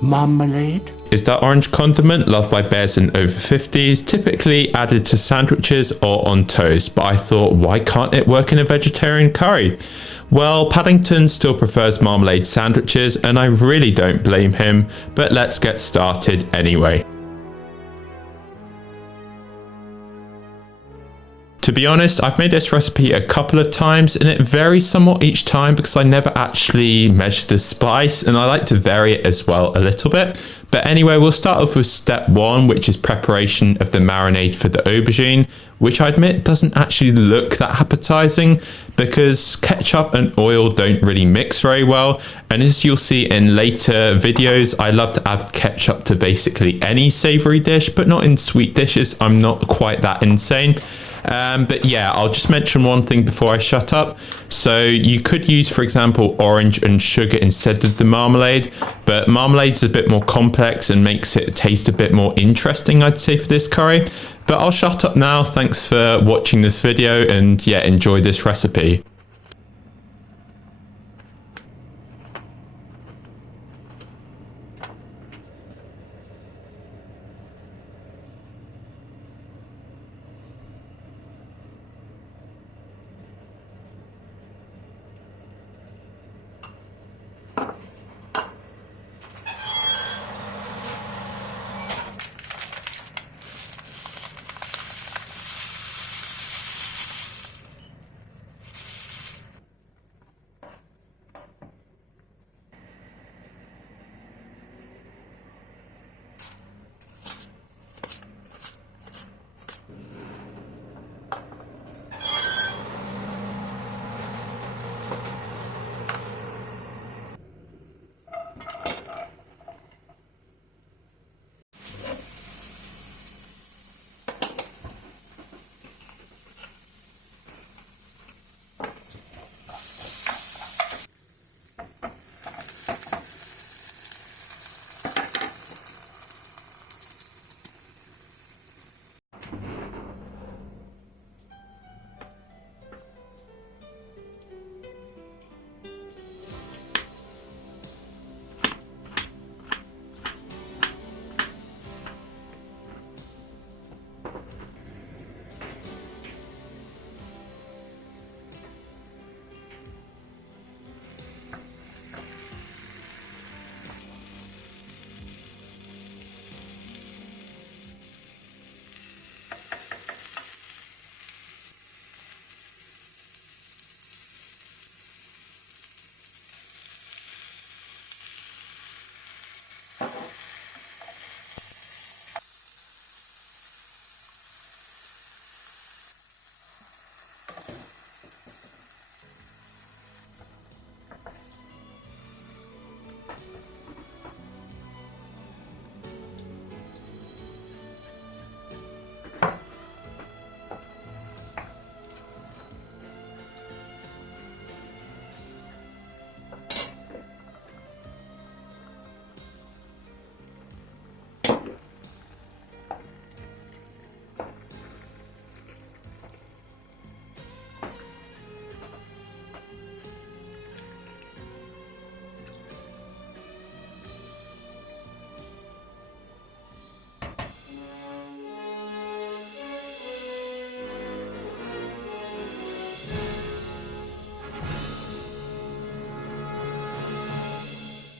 Marmalade? Is that orange condiment loved by bears in over 50s, typically added to sandwiches or on toast, but I thought, why can't it work in a vegetarian curry? Well, Paddington still prefers marmalade sandwiches, and I really don't blame him, but let's get started anyway. To be honest, I've made this recipe a couple of times and it varies somewhat each time because I never actually measure the spice and I like to vary it as well a little bit. But anyway, we'll start off with step 1, which is preparation of the marinade for the aubergine, which I admit doesn't actually look that appetizing because ketchup and oil don't really mix very well. And as you'll see in later videos, I love to add ketchup to basically any savory dish, but not in sweet dishes. I'm not quite that insane. But yeah, I'll just mention one thing before I shut up. So you could use, for example, orange and sugar instead of the marmalade, but marmalade's a bit more complex and makes it taste a bit more interesting, I'd say, for this curry. But I'll shut up now. Thanks for watching this video and yeah, enjoy this recipe.